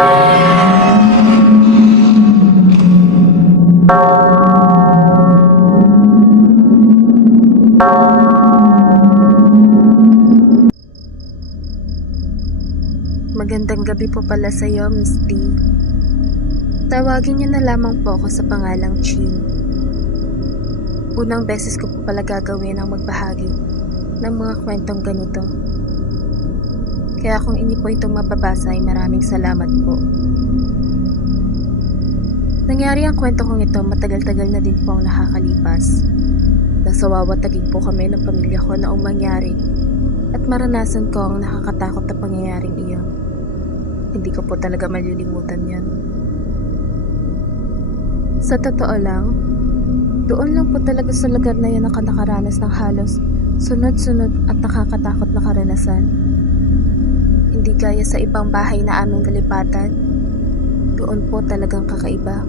Magandang gabi po pala sa iyo, Miss D. Tawagin niyo na lamang po ako sa pangalang Chin. Unang beses ko po pala gagawin ang magbahagi ng mga kwentong ganito. Kaya kung inyo po itong mababasa ay maraming salamat po. Nangyari ang kwento kong ito matagal-tagal na din po ang nakakalipas. Nasa wawatagig po kami ng pamilya ko na mangyari at maranasan ko ang nakakatakot na pangyayaring iyon. Hindi ko po talaga malilimutan yan. Sa totoo lang, doon lang po talaga sa lugar na yan ako nakaranas ng halos sunod-sunod at nakakatakot na karanasan. Hindi gaya sa ibang bahay na aming nalipatan, doon po talagang kakaiba.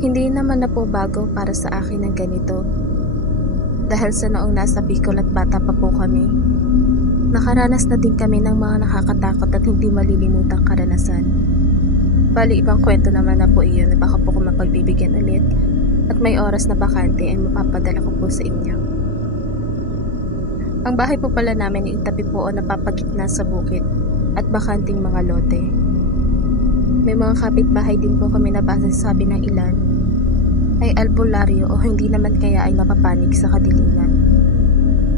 Hindi naman na po bago para sa akin ang ganito. Dahil sa noong nasa Bicol at bata pa po kami, nakaranas na din kami ng mga nakakatakot at hindi malilimutang karanasan. Bali ibang kwento naman na po iyon na baka po kung mapagbibigyan ulit at may oras na bakante ay mapapadala ko po sa inyo. Ang bahay po pala namin ay itabi po o napapagitna sa bukid at bakanting mga lote. May mga kapitbahay din po kami na base sa sabi ng ilan ay albularyo o hindi naman kaya ay napapanig sa kadiliman.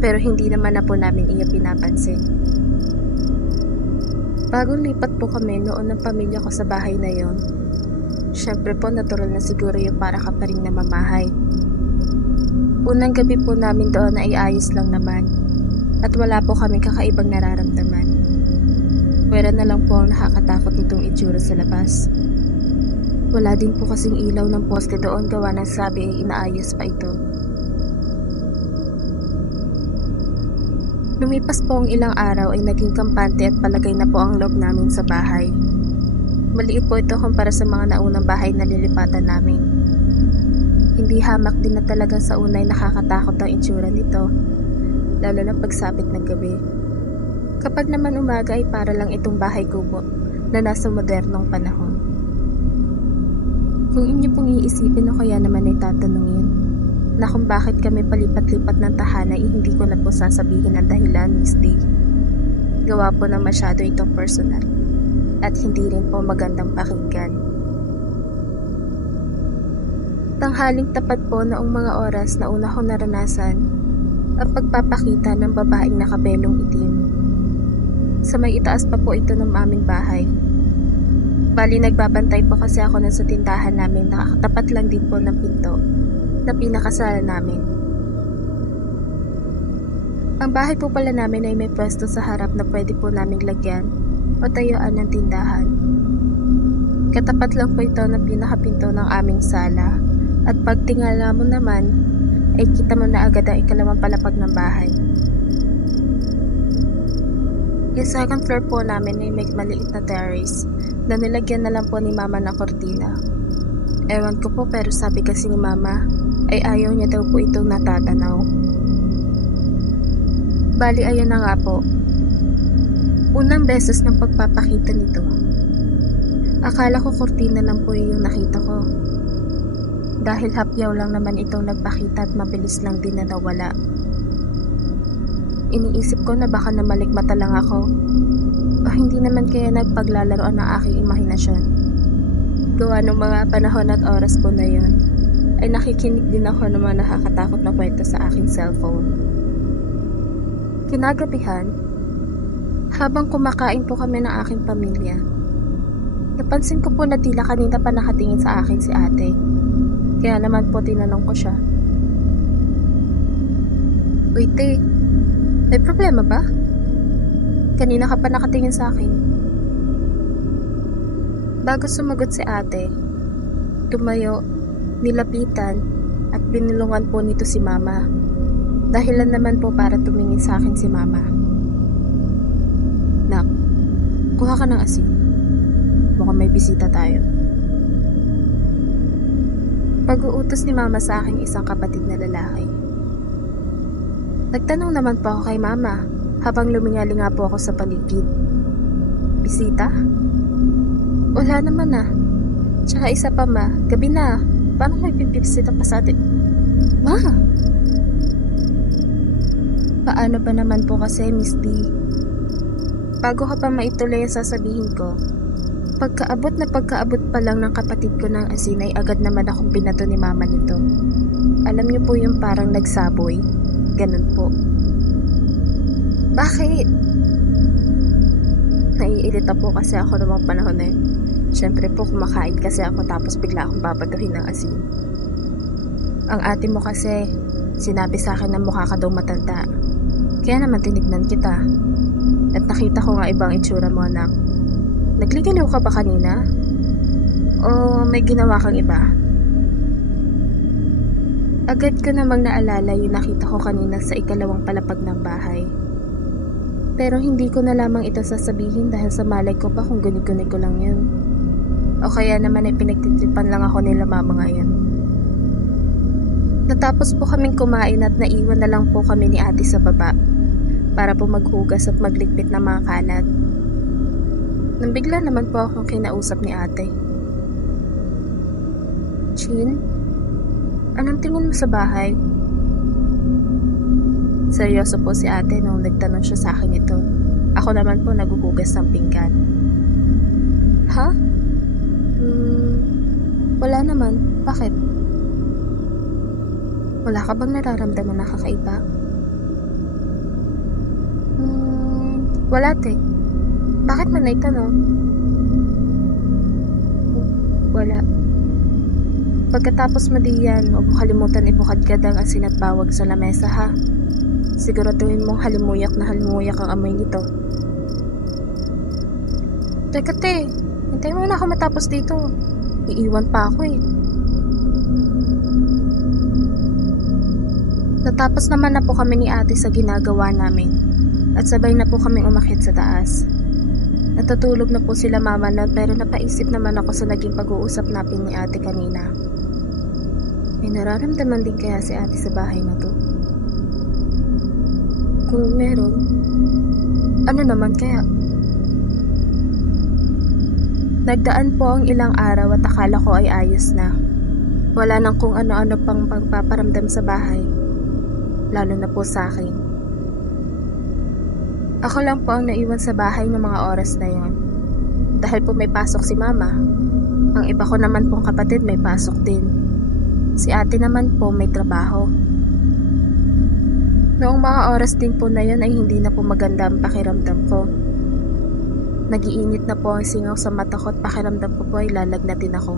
Pero hindi naman na po namin iya pinapansin. Bagong lipat po kami noon ng pamilya ko sa bahay na yon. Syempre po natural na siguro yung para ka pa rin namamahay. Unang gabi po namin doon ay ayos lang naman at wala po kaming kakaibang nararamdaman. Wala na lang po ang nakakatakot nitong itsura sa labas. Wala din po kasing ilaw ng poste doon gawa ng sabi ay inaayos pa ito. Lumipas po ang ilang araw ay naging kampante at palagay na po ang loob namin sa bahay. Maliit po ito kumpara sa mga naunang bahay na lilipatan namin. Hindi hamak din na talaga sa unay nakakatakot ang itsura nito, lalo na pagsapit ng gabi. Kapag naman umaga ay para lang itong bahay kubo na nasa modernong panahon. Kung inyo pong iisipin o kaya naman ay tatanungin na kung bakit kami palipat-lipat ng tahanan ay hindi ko na po sasabihin ang dahilan, Miss D. Gawa po na masyado itong personal at hindi rin po magandang pakinggan. Tanghaling tapat po noong mga oras na una ko naranasan ang pagpapakita ng babaeng nakabelong itim. Sa may itaas pa po ito ng aming bahay. Bali nagbabantay po kasi ako na sa tindahan namin, nakakatapat lang din po ng pinto na pinakasala namin. Ang bahay po pala namin ay may pwesto sa harap na pwede po naming lagyan o tayuan ng tindahan. Katapat lang po ito ng pinakapinto ng aming sala at pag tingala mo naman ay kita mo na agad ang ikalawang palapag ng bahay. Yung second floor po namin ay may maliit na terrace na nilagyan na lang po ni mama ng kortina. Ewan ko po pero sabi kasi ni mama ay ayaw niya daw po itong natatanaw. Bali ayan na nga po. Unang beses ng pagpapakita nito. Akala ko kortina lang po yung nakita ko. Dahil hapyaw lang naman itong nagpakita at mabilis lang din na nawala. Iniisip ko na baka namalikmata lang ako o hindi naman kaya nagpaglalaroan ng aking imahinasyon. Gawa ng mga panahon at oras po na yon ay nakikinig din ako ng mga nakakatakot na kwento sa aking cellphone. Kinagabihan, habang kumakain po kami ng aking pamilya, napansin ko po na tila kanina pa nakatingin sa akin si ate. Kaya naman po tinanong ko siya. Uy, te, may problema ba? Kanina ka pa nakatingin sa akin. Bago sumagot si ate, tumayo, nilapitan, at binulungan po nito si mama. Dahilan naman po para tumingin sa akin si mama. Nak, kuha ka ng asin. Mukhang may bisita tayo. Pag-uutos ni mama sa aking isang kapatid na lalaki. Nagtanong naman po ako kay mama habang lumingali nga po ako sa paligid. bisita? Wala naman ah. Tsaka isa pa ma, gabi na. Paano may bibisita pa sa atin? Ma! Paano ba naman po kasi, Miss D? Bago ka pa maituloy ang sasabihin ko, pagkaabot pa lang ng kapatid ko ng asin ay agad naman akong binato ni mama nito. Alam niyo po yung parang nagsaboy. Ganun po. Bakit? Naiirita po kasi ako noong panahon na yun. Siyempre po kumakain kasi ako tapos bigla akong babatuhin ng asin. Ang ate mo kasi, sinabi sa akin na mukha ka daw matanda. Kaya naman tinignan kita. At nakita ko nga ibang itsura mo, anak. Nagliligaw ka ba kanina? O may ginawa kang iba? Agad ko namang naalala yung nakita ko kanina sa ikalawang palapag ng bahay. Pero hindi ko na lamang ito sasabihin dahil sa malay ko pa kung guni-guni ko lang yun. O kaya naman ay pinagtitripan lang ako nila mama ngayon. Natapos po kaming kumain at naiwan na lang po kami ni ate sa baba para po maghugas at magligpit ng mga kalat. Nang bigla naman po akong kinausap ni ate. Chin, anong tingin mo sa bahay? Seryoso po si ate nung nagtanong siya sa akin ito. Ako naman po naghuhugas ng pinggan. Ha? Wala naman. Bakit? Wala ka bang nararamdaman na kakaiba? Wala te. Bakit man naitanong? Wala. Pagkatapos mo diyan, huwag mo kalimutan ibukadkad ang asin at bawag sa lamesa ha. Siguraduhin mong halimuyak na halimuyak ang amoy nito. Teka te, hintayin mo na ako matapos dito. Iiwan pa ako eh. Natapos naman na po kami ni ate sa ginagawa namin at sabay na po kaming umakyat sa taas. Natutulog na po sila mama na pero napaisip naman ako sa naging pag-uusap namin ni ate kanina. May nararamdaman din kaya si ate sa bahay na to? Kung meron, ano naman kaya? Nagdaan po ang ilang araw at akala ko ay ayos na. Wala nang kung ano-ano pang pagpaparamdam sa bahay. Lalo na po sa akin. Ako lang po ang naiwan sa bahay ng mga oras na yon. Dahil po may pasok si mama. Ang iba ko naman pong kapatid may pasok din. Si ate naman po may trabaho. Noong mga oras din po na yon ay hindi na po maganda ang pakiramdam ko. Nagiinit na po ang singaw sa mata ko at pakiramdam ko po ay lalagnatin ako.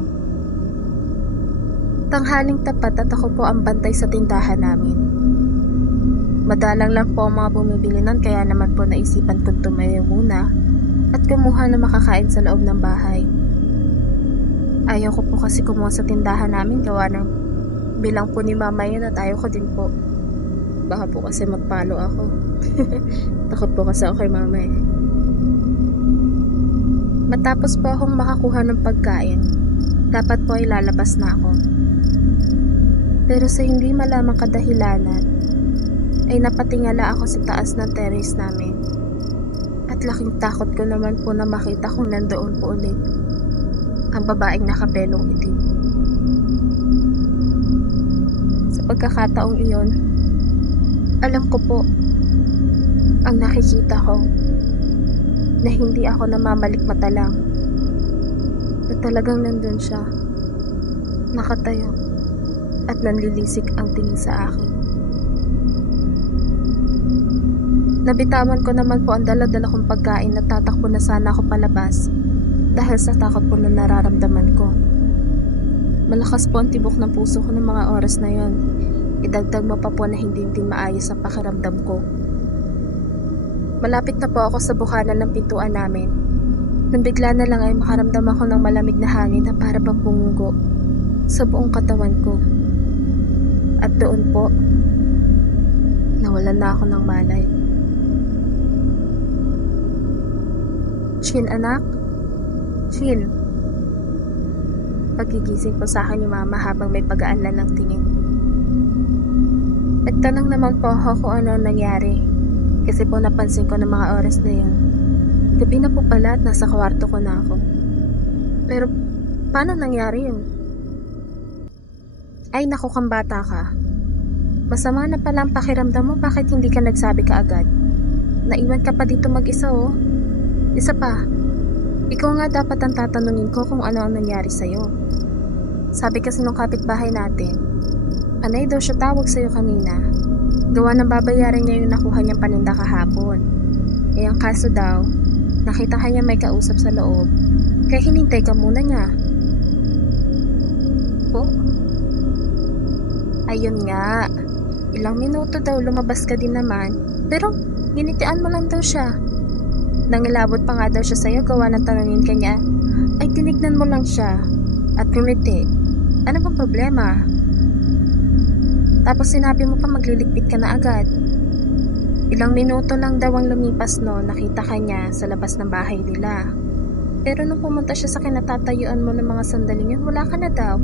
Tanghaling tapat at ako po ang bantay sa tindahan namin. Madalang lang po ang mga bumibili nun kaya naman po naisipan kong tumayo muna at kumuha na makakain sa loob ng bahay. Ayaw ko po kasi kumuha sa tindahan namin gawa ng bilang po ni mama yun at ayaw ko din po. Baka po kasi magpalo ako. Takot po kasi ako kay mama eh. Matapos po akong makakuha ng pagkain, dapat po ay lalabas na ako. Pero sa hindi malamang kadahilanan, ay napatingala ako sa taas ng terrace namin. At laking takot ko naman po na makita kung nandoon po ulit ang babaeng nakapelong itim. Sa pagkakataong iyon, alam ko po, ang nakikita ko, na hindi ako namamalikmata lang. Na talagang nandun siya, nakatayo, at nanlilisik ang tingin sa akin. Nabitawan ko naman po ang dala-dala kong pagkain at tatakbo na sana ako palabas dahil sa takot po na nararamdaman ko. Malakas po ang tibok ng puso ko ng mga oras na yon. Idagdag mo pa po na hindi din maayos ang pakiramdam ko. Malapit na po ako sa bukana ng pintuan namin. Nang bigla na lang ay makaramdam ako ng malamig na hangin na para bang pumugo sa buong katawan ko. At doon po, nawalan na ako ng malay. Chin, anak? Chin. Pagigising po sa akin ni mama habang may pag-aalala ng tingin. Nagtanong naman po ako kung ano nangyari. Kasi po napansin ko ng mga oras na yun, Gabi na po pala at nasa kwarto ko na ako. Pero paano nangyari yun? Ay naku kang bata ka. Masama na pala ang pakiramdam mo, bakit hindi ka nagsabi ka agad? Naiwan ka pa dito mag-isa oh. Isa pa, ikaw nga dapat ang tatanungin ko kung ano ang nangyari sa'yo. Sabi kasi nung kapitbahay natin, panay daw siya tawag sa'yo kanina. Gawa ng babayaran niya yung nakuha niyang paninda kahapon. Eh ang kaso daw, nakita ka niya may kausap sa loob, kaya hinintay ka muna niya. Po? Ayun nga, ilang minuto daw lumabas ka din naman, pero ginitian mo lang daw siya. Nangilabot pa nga daw siya sa'yo, gawa ng tanungin ka niya, ay tinignan mo lang siya at kumiti. Ano bang problema? Tapos sinabi mo pa magliligpit ka na agad. Ilang minuto lang daw ang lumipas no, nakita ka niya sa labas ng bahay nila. Pero nung pumunta siya sa kinatatayuan mo ng mga sandaling yun, wala ka na daw.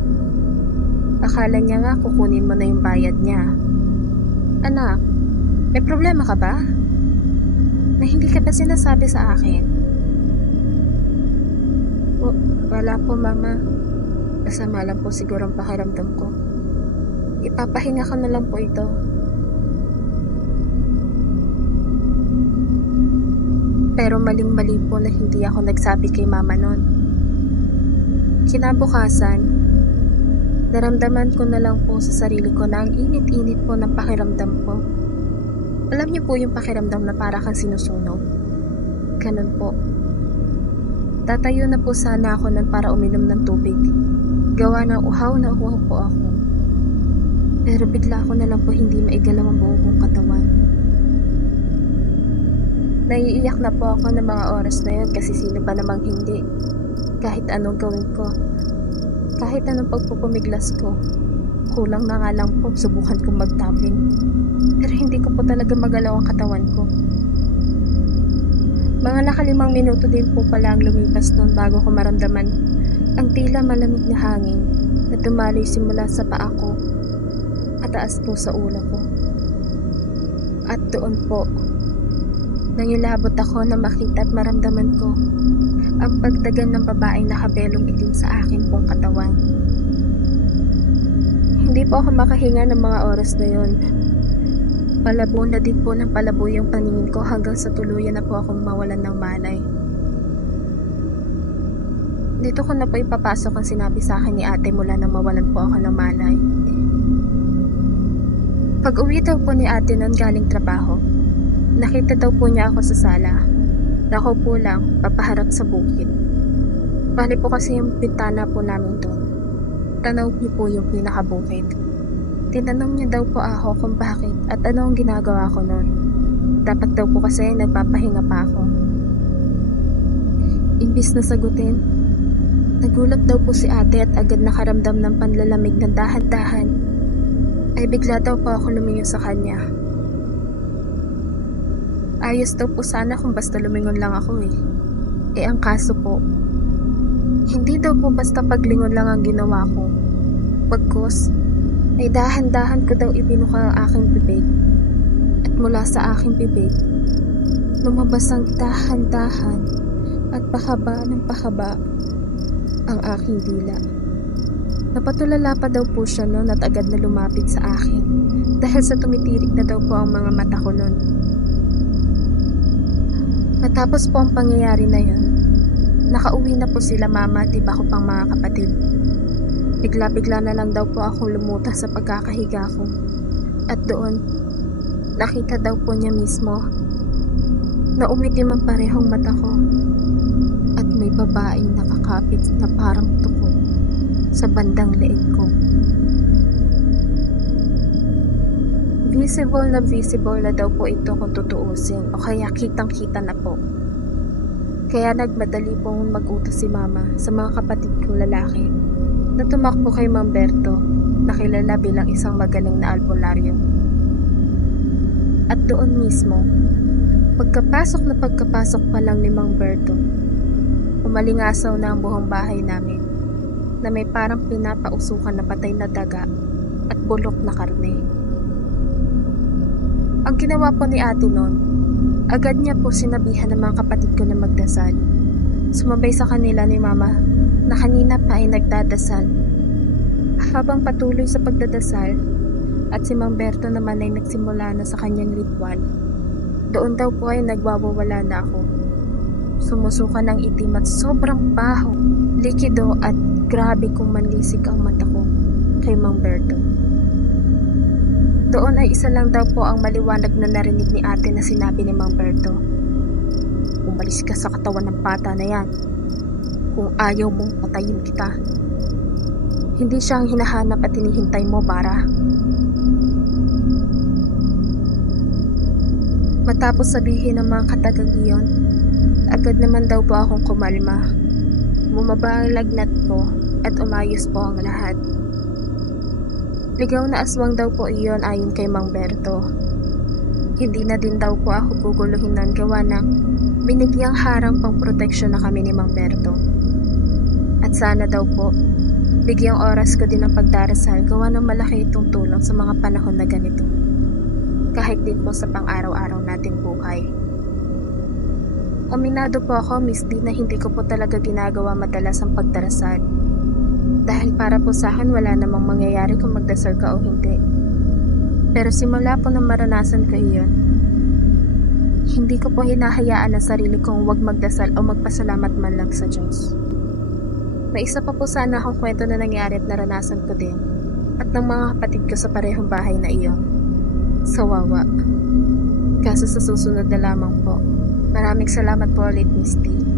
Akala niya nga kukunin mo na yung bayad niya. Anak, may problema ka ba? Na hindi ka ba sinasabi sa akin? Wala po mama. Kasama lang po siguro ang pakiramdam ko. Ipapahinga ko na lang po ito. Pero maling-mali po na hindi ako nagsabi kay mama nun. Kinabukasan, naramdaman ko na lang po sa sarili ko na ang init-init po ng pakiramdam ko. Alam niyo po yung pakiramdam na para kang sinusunog. Ganun po. Tatayo na po sana ako nun para uminom ng tubig. Gawa ng uhaw na uhaw po ako. Pero bigla ko na lang po hindi maigalaw ang buong kong katawan. Naiiyak na po ako ng mga oras na yun kasi sino ba namang hindi. Kahit anong gawin ko. Kahit anong pagpupumiglas ko. Kulang na nga lang po, subukan kong magtaping. Pero hindi ko po talaga magalaw ang katawan ko. Mga nakalimang minuto din po pala ang lumipas noon bago ko maramdaman ang tila malamig na hangin na tumaloy simula sa paa ko pataas po sa ulo ko. At doon po, nangilabot ako na makita at maramdaman ko ang pagdagan ng babaeng nakabelong itim sa akin pong katawan. Hindi po ako makahinga ng mga oras na yon. Palabo na din po ng palabo yung paningin ko hanggang sa tuluyan na po akong mawalan ng malay. Dito ko na po ipapasok ang sinabi sa akin ni ate mula nang mawalan po ako ng malay. Pag uwi daw po ni ate nun galing trabaho, nakita daw po niya ako sa sala. Nakaupo lang, papaharap sa bukid. Bali po kasi yung bintana po namin doon. Tanaw niyo po yung pinakabukid. Tinanong niya daw po ako kung bakit at ano ang ginagawa ko noon. Dapat daw po kasi nagpapahinga pa ako. Imbis na sagutin, nagulat daw po si ate at agad nakaramdam ng panlalamig na dahan-dahan. Ay bigla daw po ako lumingon sa kanya. Ayos daw po sana kung basta lumingon lang ako eh. Eh ang kaso po, hindi daw po basta paglingon lang ang ginawa ko. Pagkos, ay dahan-dahan ko daw ibinuka ang aking bibig. At mula sa aking bibig, lumabas ang dahan-dahan at pahaba ng pahaba ang aking dila. Napatulala pa daw po siya noon at agad na lumapit sa akin dahil sa tumitirik na daw po ang mga mata ko noon. Matapos po ang pangyayari na yun, nakauwi na po sila mama at iba ko pang mga kapatid. Bigla-bigla na lang daw po akong lumutas sa pagkakahiga ko. At doon, nakita daw po niya mismo na umitim ang parehong mata ko at may babaeng nakakapit na parang tuko sa bandang leeg ko. Visible na daw po ito kung tutuusin o kaya kitang-kita na po. Kaya nagmadali pong mag-utos si mama sa mga kapatid kong lalaki na tumakbo kay Mang Berto na kilala bilang isang magaling na albularyo. At doon mismo, pagkapasok pa lang ni Mang Berto, umalingasaw na ang buong bahay namin na may parang pinapausukan na patay na daga at bulok na karne. Ang ginawa po ni ate noon, Agad niya po sinabihan ng mga kapatid ko na magdasal. Sumabay sa kanila ni Mama na kanina pa ay nagdadasal. Habang patuloy sa pagdadasal at si Mang Berto naman ay nagsimula na sa kanyang ritual, doon daw po ay nagwawawala na ako. Sumusuka ng itim at sobrang baho, likido at grabe kung manlisik ang mata ko kay Mang Berto. Doon ay isa lang daw po ang maliwanag na narinig ni ate na sinabi ni Mang Berto. Umalis ka sa katawan ng bata na yan. Kung ayaw mong patayin kita. Hindi siya ang hinahanap at hinihintay mo, Bara. Matapos sabihin ng mga katagang iyon, agad naman daw po akong kumalma. Bumaba ang lagnat ko at umayos po ang lahat. Ligaw na aswang daw po iyon ayon kay Mang Berto. Hindi na din daw po ako guguluhin ng gawa ng binigyang harang pang proteksyon na kami ni Mang Berto. At sana daw po, bigyang oras ko din ang pagdarasal gawa ng malaki itong tulong sa mga panahon na ganito. Kahit din po sa pang-araw-araw nating buhay. Aminado po ako, Miss D, na hindi ko po talaga ginagawa madalas ang pagdarasal. Dahil para po sa akin wala namang mangyayari kung magdasal ka o hindi. Pero simula po na maranasan ko iyon, hindi ko po hinahayaan ang sarili kong huwag magdasal o magpasalamat man lang sa Diyos. May isa pa po sana akong kwento na nangyari at naranasan ko din at ng mga kapatid ko sa parehong bahay na iyon. Sa Wawa. Kaso sa susunod na lamang po. Maraming salamat po ulit, Miss D.